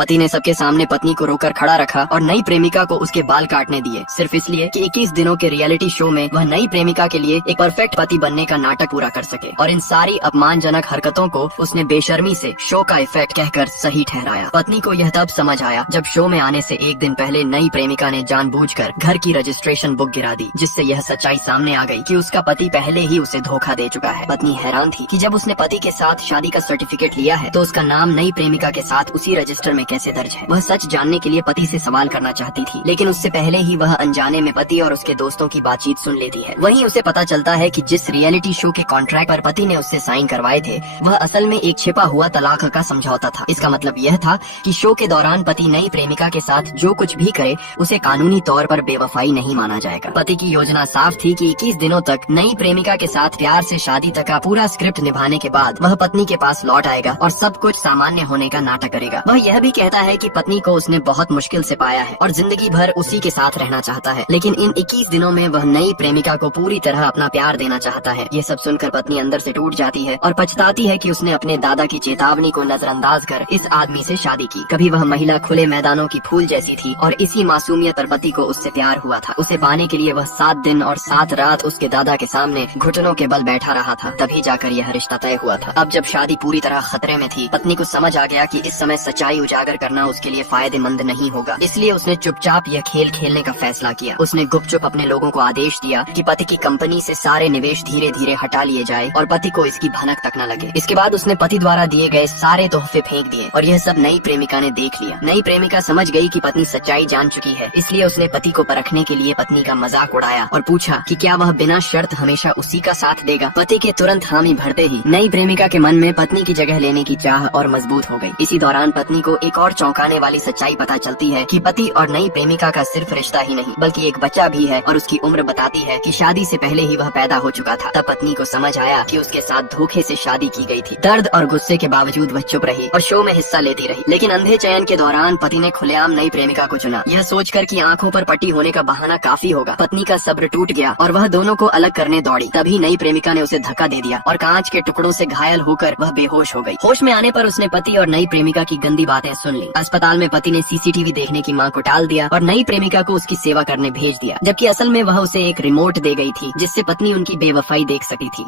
पति ने सबके सामने पत्नी को रोकर खड़ा रखा और नई प्रेमिका को उसके बाल काटने दिए, सिर्फ इसलिए कि 21 दिनों के रियलिटी शो में वह नई प्रेमिका के लिए एक परफेक्ट पति बनने का नाटक पूरा कर सके। और इन सारी अपमानजनक हरकतों को उसने बेशर्मी से शो का इफेक्ट कहकर सही ठहराया। पत्नी को यह तब समझ आया जब शो में आने से एक दिन पहले नई प्रेमिका ने जानबूझकर घर की रजिस्ट्रेशन बुक गिरा दी, जिससे यह सच्चाई सामने आ गई कि उसका पति पहले ही उसे धोखा दे चुका है। पत्नी हैरान थी कि जब उसने पति के साथ शादी का सर्टिफिकेट लिया है तो उसका नाम नई प्रेमिका के साथ उसी रजिस्टर में कैसे दर्ज है। वह सच जानने के लिए पति से सवाल करना चाहती थी, लेकिन उससे पहले ही वह अनजाने में पति और उसके दोस्तों की बातचीत सुन लेती है। वहीं उसे पता चलता है कि जिस रियलिटी शो के कॉन्ट्रैक्ट पर पति ने उससे साइन करवाए थे वह असल में एक छिपा हुआ तलाक का समझौता था। इसका मतलब यह था कि शो के दौरान पति नई प्रेमिका के साथ जो कुछ भी करे उसे कानूनी तौर पर बेवफाई नहीं माना जाएगा। पति की योजना साफ थी कि 21 दिनों तक नई प्रेमिका के साथ प्यार से शादी तक का पूरा स्क्रिप्ट निभाने के बाद वह पत्नी के पास लौट आएगा और सब कुछ सामान्य होने का नाटक करेगा। वह यह भी कहता है कि पत्नी को उसने बहुत मुश्किल से पाया है और जिंदगी भर उसी के साथ रहना चाहता है, लेकिन इन 21 दिनों में वह नई प्रेमिका को पूरी तरह अपना प्यार देना चाहता है। ये सब सुनकर पत्नी अंदर से टूट जाती है और पछताती है कि उसने अपने दादा की चेतावनी को नजरअंदाज कर इस आदमी से शादी की। कभी वह महिला खुले मैदानों की फूल जैसी थी और इसी मासूमियत पर पति को उससे प्यार हुआ था। उसे पाने के लिए वह 7 दिन और 7 रात उसके दादा के सामने घुटनों के बल बैठा रहा था, तभी जाकर यह रिश्ता तय हुआ था। अब जब शादी पूरी तरह खतरे में थी, पत्नी को समझ आ गया कि इस समय सच्चाई उजागर करना उसके लिए फायदेमंद नहीं होगा, इसलिए उसने चुपचाप यह खेल खेलने का फैसला किया। उसने गुपचुप अपने लोगों को आदेश दिया कि पति की कंपनी से सारे निवेश धीरे धीरे हटा लिए जाए और पति को इसकी भनक तक न लगे। इसके बाद उसने पति द्वारा दिए गए सारे तोहफे फेंक दिए और यह सब नई प्रेमिका ने देख लिया। नई प्रेमिका समझ गई कि पत्नी सच्चाई जान चुकी है, इसलिए उसने पति को परखने के लिए पत्नी का मजाक उड़ाया और पूछा कि क्या वह बिना शर्त हमेशा उसी का साथ देगा। पति के तुरंत हामी भरते ही नई प्रेमिका के मन में पत्नी की जगह लेने की चाह और मजबूत हो गई। इसी दौरान पत्नी को एक और चौंकाने वाली सच्चाई पता चलती है कि पति और नई प्रेमिका का सिर्फ रिश्ता ही नहीं बल्कि एक बच्चा भी है और उसकी उम्र बताती है कि शादी से पहले ही वह पैदा हो चुका था। तब पत्नी को समझ आया कि उसके साथ धोखे से शादी की गई थी। दर्द और गुस्से के बावजूद वह चुप रही और शो में हिस्सा लेती रही, लेकिन अंधे चयन के दौरान पति ने खुलेआम नई प्रेमिका को चुना, यह सोचकर कि आंखों पर पट्टी होने का बहाना काफी होगा। पत्नी का सब्र टूट गया और वह दोनों को अलग करने दौड़ी। तभी नई प्रेमिका ने उसे धक्का दे दिया और कांच के टुकड़ों से घायल होकर वह बेहोश हो गई। होश में आने पर उसने पति और नई प्रेमिका की गंदी बातें सुन ली। अस्पताल में पति ने सीसीटीवी देखने की मांग को टाल दिया और नई प्रेमिका को उसकी सेवा करने भेज दिया, जबकि असल में वह उसे एक रिमोट दे गई थी जिससे पत्नी उनकी बेवफाई देख सकी थी।